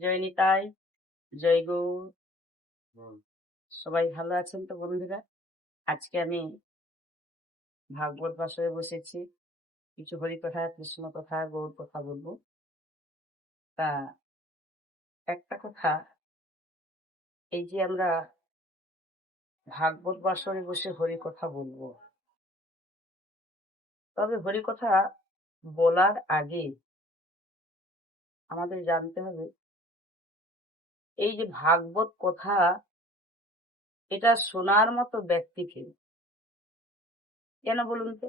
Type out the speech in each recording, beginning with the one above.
জয় নিতাই, জয় গৌর। সবাই ভালো আছেন তো বন্ধুরা? আজকে আমি ভাগবত বাসরে বসেছি, কিছু হরি কথা, কৃষ্ণ কথা, গৌর কথা বলবো। তা একটা কথা, এই যে আমরা ভাগবত বাসরে বসে হরি কথা বলবো, তবে হরি কথা বলার আগে আমাদের জানতে হবে এই যে ভাগবত কথা, এটা শোনার মতো ব্যক্তিকে কেন বলুন তো?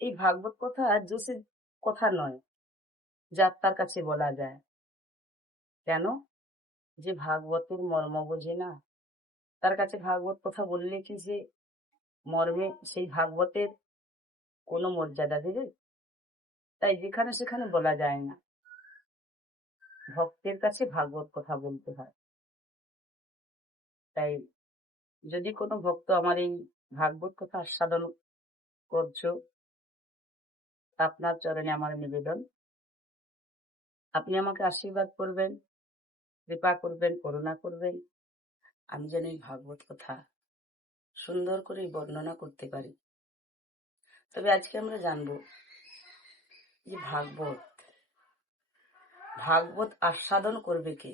এই ভাগবত কথা জোসের কথা নয়, যার তার কাছে বলা যায়। কেন? যে ভাগবতের মর্ম বোঝে না, তার কাছে ভাগবত কথা বললে কি সে মর্মে সেই ভাগবতের কোনো মর্যাদা দেবে? তাই যেখানে সেখানে বলা যায় না, ভক্তের কাছে ভাগবত কথা বলতে হয়। তাই যদি কোনো ভক্ত আমার এই ভাগবত কথা আস্বাদন করছো, আপনার চরণে আমার নিবেদন, আপনি আমাকে আশীর্বাদ করবেন, কৃপা করবেন, করুণা করবেন, আমি যেন এই ভাগবত কথা সুন্দর করে বর্ণনা করতে পারি। তবে আজকে আমরা জানবো যে ভাগবত আস্বাদন করবে কে,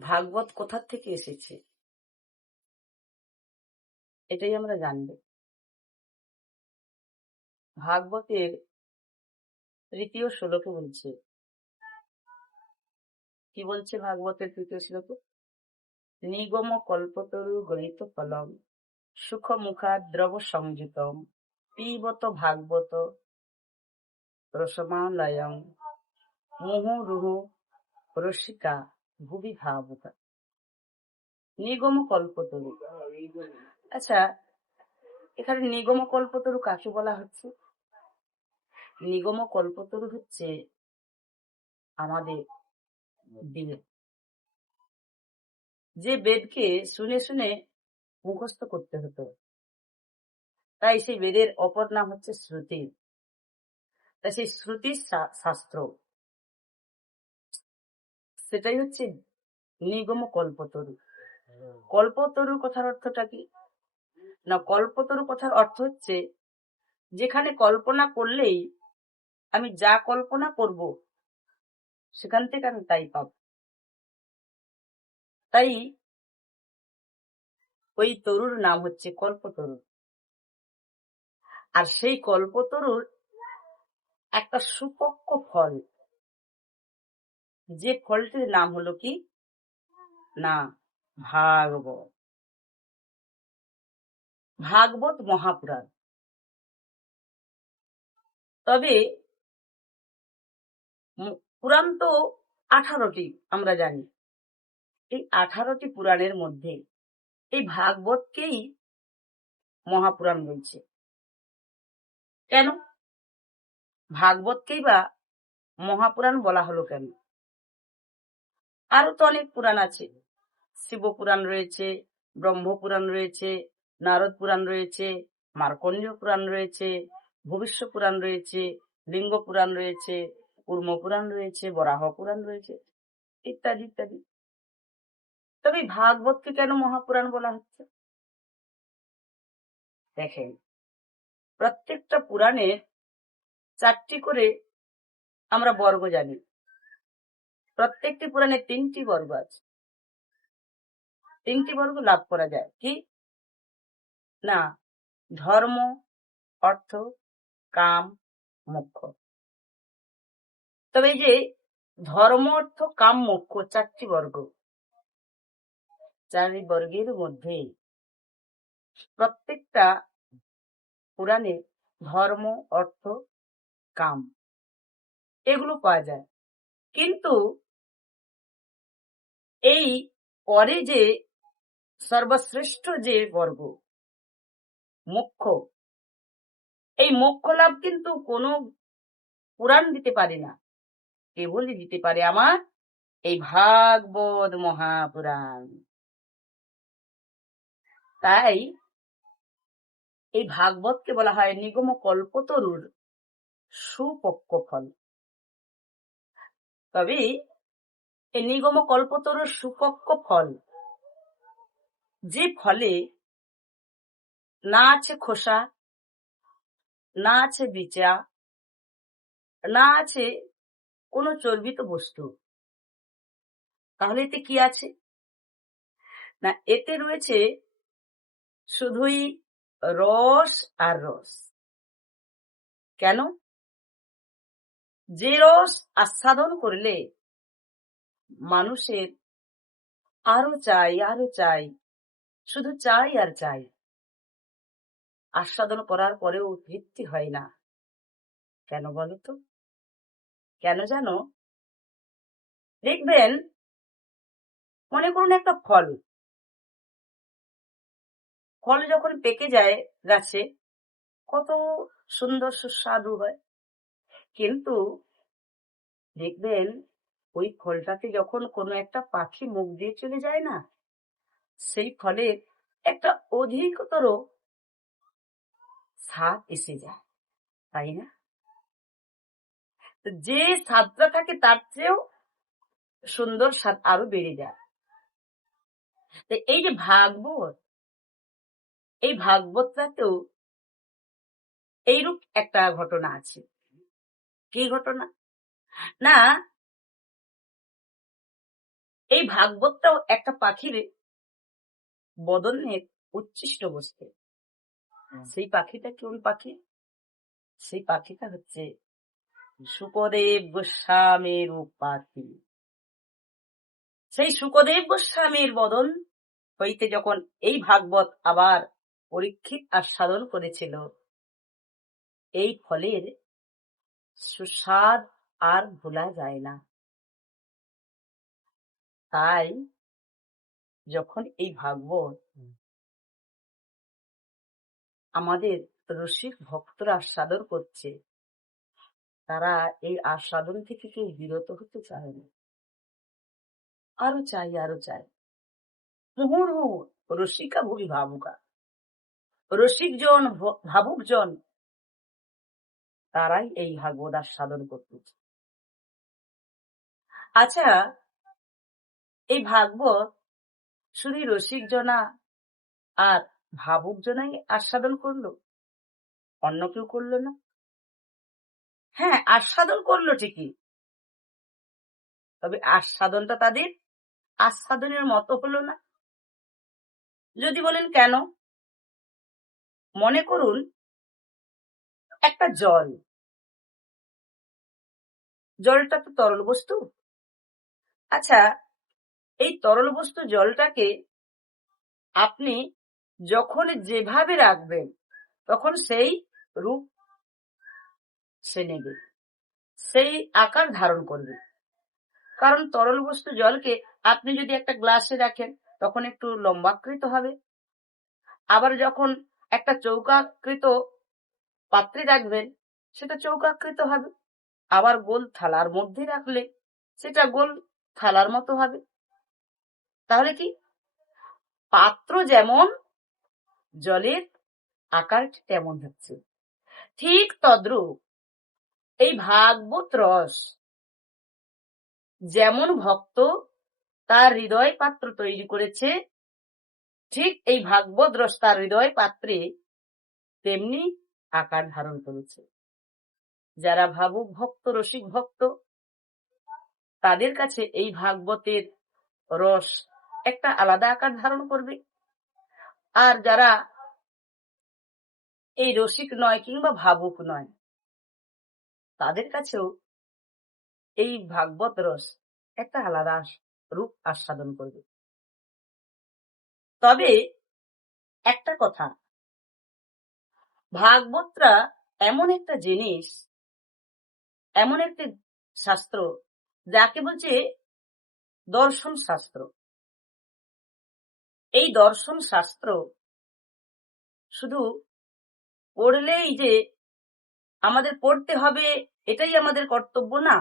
ভাগবত কোথা থেকে এসেছে, এটাই আমরা জানবো। ভাগবতের তৃতীয় শ্লোকে বলছে, কি বলছে ভাগবতের তৃতীয় শ্লোকে? নিগম কল্পতরু গলিত ফলম সুখ মুখা দ্রব সংযুতম পিবত ভাগবত রসমালয়ং মুহুরুহু রসিকা ভুবি ভাবুকা। নিগম কল্পতরু। আচ্ছা, এখানে নিগম কল্পতরু কাকে বলা হচ্ছে? নিগম কল্পতরু হচ্ছে আমাদের বেদ, যে বেদকে শুনে শুনে মুখস্থ করতে হতো, তাই সেই বেদের অপর নাম হচ্ছে শ্রুতি। তাই সেই শ্রুতির শাস্ত্র, সেটাই হচ্ছে নিগম কল্পতরু। কল্পতরু কথার অর্থটা কি না? কল্পতরু কথার অর্থ হচ্ছে যেখানে কল্পনা করলেই আমি যা কল্পনা করব সেখান থেকে আমি তাই পাব। তাই ওই তরুর নাম হচ্ছে কল্পতরু। আর সেই কল্পতরুর একটা সুপক্ষ ফল, যে ফলটির নাম হলো কি না ভাগবত। ভাগবত মহাপুরাণ। তবে পুরাণ তো 18টি আমরা জানি। এই 18টি পুরাণের মধ্যে এই ভাগবতকেই মহাপুরাণ বলছে। কেন ভাগবতকেই বা মহাপুরাণ বলা হলো কেন? আরো তো অনেক পুরাণ আছে, শিব পুরাণ রয়েছে, ব্রহ্মপুরাণ রয়েছে, নারদ পুরাণ রয়েছে, মার্কণ্ডেয় পুরাণ রয়েছে, ভবিষ্য পুরাণ রয়েছে, লিঙ্গ পুরাণ রয়েছে, কুর্ম পুরাণ রয়েছে, বরাহ পুরাণ রয়েছে, ইত্যাদি ইত্যাদি। তবে ভাগবতকে কেন মহাপুরাণ বলা হচ্ছে? দেখেন, প্রত্যেকটা পুরাণের 4টি করে আমরা বর্গ জানি। প্রত্যেকটি পুরাণে 3টি বর্গ আছে। 3টি বর্গ লাভ করা যায় কি না? ধর্ম, অর্থ, কাম, মোক্ষ। তবে এই যে ধর্ম, অর্থ, কাম, মোক্ষ 4টি বর্গ, 4 বর্গের মধ্যে প্রত্যেকটা পুরাণে ধর্ম, অর্থ, কাম এগুলো পাওয়া যায়। কিন্তু এই পরে যে সর্বশ্রেষ্ঠ যে বর্গ মোক্ষ, এই মোক্ষ লাভ কিন্তু কোন পুরাণ দিতে পারে না, কেবলই দিতে পারে আমার এই ভাগবত মহাপুরাণ। তাই এই ভাগবতকে বলা হয় নিগম কল্পতরুর সুপক্ষ ফল। তবে এই নিগম কল্পতরুর সুপক্ষ ফল, যে ফলে না আছে খোসা, না আছে বিচা, না আছে কোনো চর্বিত বস্তু, তাহলে এতে কি আছে? না, এতে রয়েছে শুধুই রস আর রস। কেন? যে রস আস্বাদন করলে মানুষের আরো চাই, আরো চাই, শুধু চাই আর চাই, আস্বাদন করার পরেও তৃপ্তি হয় না। কেন বলতো? কেন জানো? দেখবেন, মনে করুন একটা ফল, ফল যখন পেকে যায় গাছে, কত সুন্দর সুস্বাদু হয়। কিন্তু দেখবেন ওই ফলটাকে যখন কোনো একটা পাখি মুখ দিয়ে চলে যায় না, সেই ফলের একটা অধিকতর স্বাদ এসে যায়, তাই না? যে স্বাদটা থাকে তার চেয়েও সুন্দর স্বাদ আরো বেড়ে যায়। এই যে ভাগবত, এই ভাগবতটাতেও এইরূপ একটা ঘটনা আছে। কি ঘটনা? না, এই ভাগবতটাও একটা পাখির বদনের উচ্ছিষ্ট বস্তু। সেই পাখিটা কোন পাখি? সেই পাখিটা হচ্ছে শুকদেব গোস্বামীর পাখি। সেই শুকদেব গোস্বামীর বদন হইতে যখন এই ভাগবত আবার পরীক্ষিত আস্বাদন করেছিল, এই ফলের সুস্বাদ আর ভোলা যায় না। তাই যখন এই ভাগবত আমাদের রসিক ভক্তরা আস্বাদন করছে, তারা এই আস্বাদন থেকে কেউ বিরত হতে চায় না, আরো চাই, আরো চাই। মুহুর্মুহু রসিকা ভুবি ভাবুকা, রসিক জন, ভাবুক জন, তারাই এই ভাগবত আস্বাদন করতেছে। আচ্ছা, এই ভাগবত শুধু রসিক জনা আর ভাবুক জনাই আস্বাদন করলো, অন্য কেউ করলো না? হ্যাঁ, আস্বাদন করলো ঠিকই, তবে আস্বাদনটা তাদের আস্বাদনের মতো হলো না। যদি বলেন কেন? মনে করুন একটা জল, জলটা তো তরল বস্তু। আচ্ছা, এই তরল বস্তু জলটাকে আপনি যখন যেভাবে রাখবেন, তখন সেই রূপ সে নেবে, সেই আকার ধারণ করবে। কারণ তরল বস্তু জলকে আপনি যদি একটা গ্লাসে রাখেন, তখন একটু লম্বাকৃত হবে। আবার যখন একটা চৌকাকৃত পাত্রে রাখবেন, সেটা চৌকাকৃত হবে। আবার গোল থালার মধ্যে রাখলে সেটা গোল থালার মতো হবে। তাহলে কি, পাত্র যেমন, জলের আকার তেমন হচ্ছে। ঠিক তদ্রূপ এই ভাগবত রস যেমন ভক্ত তার হৃদয় পাত্র তৈরি করেছে, ঠিক এই ভাগবত রস তার হৃদয় পাত্রে তেমনি আকার ধারণ করেছে। যারা ভাবুক ভক্ত, রসিক ভক্ত, তাদের কাছে এই ভাগবতের রস একটা আলাদা আকার ধারণ করবে। আর যারা এই রসিক নয় কিংবা ভাবুক নয়, তাদের কাছেও এই ভাগবত রস একটা আলাদা রূপ আস্বাদন করবে। তবে একটা কথা, ভাগবতটা এমন একটা জিনিস, এমন একটি শাস্ত্র, যাকে বলছে দর্শন শাস্ত্র। এই দর্শন শাস্ত্র শুধু পড়লেই যে আমাদের পড়তে হবে এটাই আমাদের কর্তব্য না।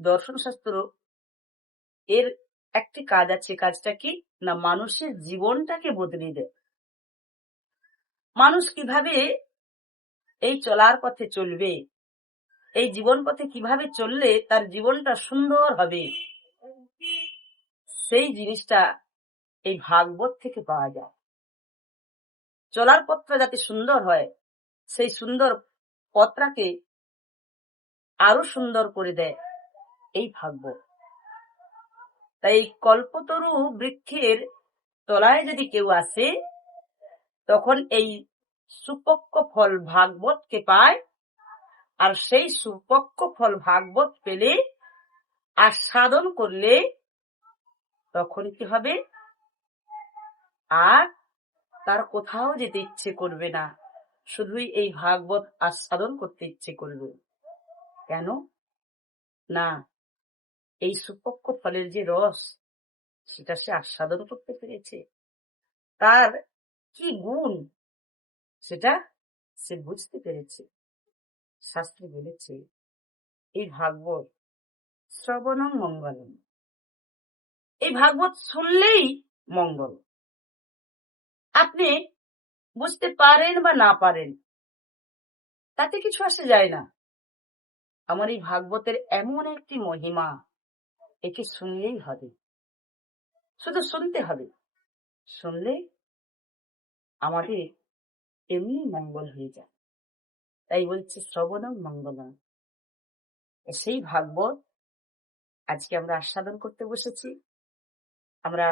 দর্শন শাস্ত্র এর একটি কাজ আছে। কাজটা কি না, মানুষের জীবনটাকে বদলে দেয়। মানুষ কিভাবে এই চলার পথে চলবে, এই জীবন পথে কিভাবে চললে তার জীবনটা সুন্দর হবে, সেই জিনিসটা এই ভাগবত থেকে পাওয়া যায়। চলার পথটা যাতে সুন্দর হয়, সেই সুন্দর পথটাকে আরো সুন্দর করে দেয় এই ভাগবত। তাই কল্পতরু বৃক্ষের তলায় যদি কেউ আসে, তখন এই সুপক্ষ ফল ভাগবতকে পায়। আর সেই সুপক্ষ ফল ভাগবত পেলে, আস্বাদন করলে, তখন কি হবে, আর তার কোথাও যেতে ইচ্ছে করবে না, শুধুই এই ভাগবত আস্বাদন করতে ইচ্ছে করবে। কেন না, এই সুপক্ষ ফলের যে রস, সেটা সে আস্বাদন করতে পেরেছে। তার কি গুণ সেটা সে বুঝতে পেরেছে। শাস্ত্রে বলেছে এই ভাগবত শ্রবণং মঙ্গলম, এই ভাগবত শুনলেই মঙ্গল। আপনি বুঝতে পারেন বা না পারেন, তাতে কিছু আসে যায় না। আমার এই ভাগবতের এমন একটি মহিমা, একে শুনলেই হবে, শুধু শুনতে হবে। শুনলে আমাদের এমনি মঙ্গল হয়ে যায়। তাই বলছে শ্রবণং মঙ্গলম। সেই ভাগবত আজকে আমরা আস্বাদন করতে বসেছি। আমরা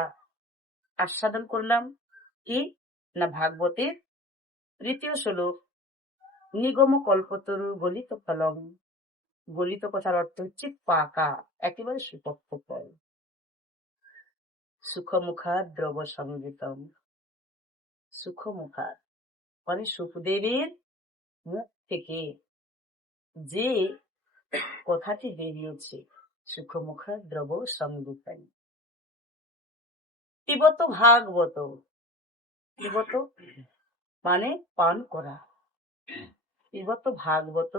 আস্বাদন করলাম কি না, ভাগবতের তৃতীয় শ্লোক, নিগম কল্পতরু গলিত ফলম। গলিত কথার অর্থ হচ্ছে পাকা, একেবারে সুপক্ষ ফল। সুখমুখার দ্রব সংগীতম, সুখমুখার মানে সুখদেবের মুখ থেকে যে কথাটি বেরিয়েছে, সুখমুখার দ্রব সংগীতম। পিবত ভাগবত, পিবত মানে পান করা, পিবত ভাগবত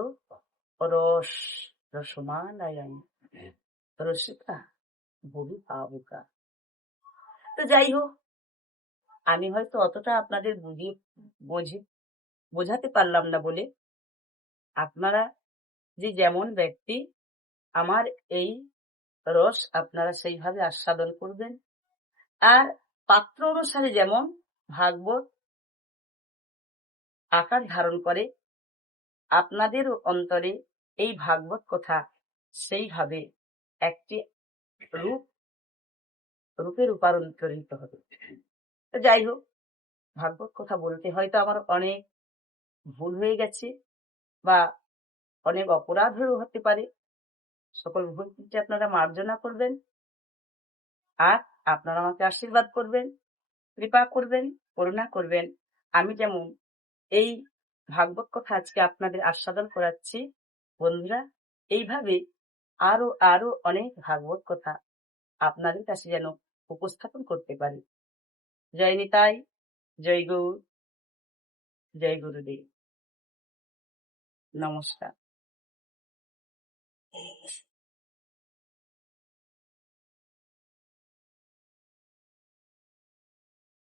রস, রসমালায়ন, রসিকা বলি পাবুকা। তো যাই হোক, আমি হয়তো অতটা আপনাদের বোঝাতে পারলাম না বলে, আপনারা যে যেমন ব্যক্তি, আমার এই রস আপনারা সেইভাবে আস্বাদন করবেন। আর পাত্র অনুসারে যেমন ভাগবত আকার ধারণ করে, আপনাদের অন্তরে এই ভাগবত কথা সেইভাবে একটি রূপে রূপান্তরিত হবে। তো যাই হোক, ভাগবত কথা বলতে হয়তো আমার অনেক ভুল হয়ে গেছে বা অনেক অপরাধ হতে পারে। সকল ভুল ত্রুটি আপনারা মার্জনা করবেন, আর আপনারা আমাকে আশীর্বাদ করবেন, কৃপা করবেন, করুণা করবেন। আমি যেমন এই ভাগবত কথা আজকে আপনাদের আস্বাদন করাচ্ছি, বন্ধুরা এইভাবে আরো আরো অনেক ভাগবত কথা আপনাদের কাছে যেন উপস্থাপন করতে পারি। জয় নিতাই, জয় গৌর, জয় গুরুদেব, নমস্কার।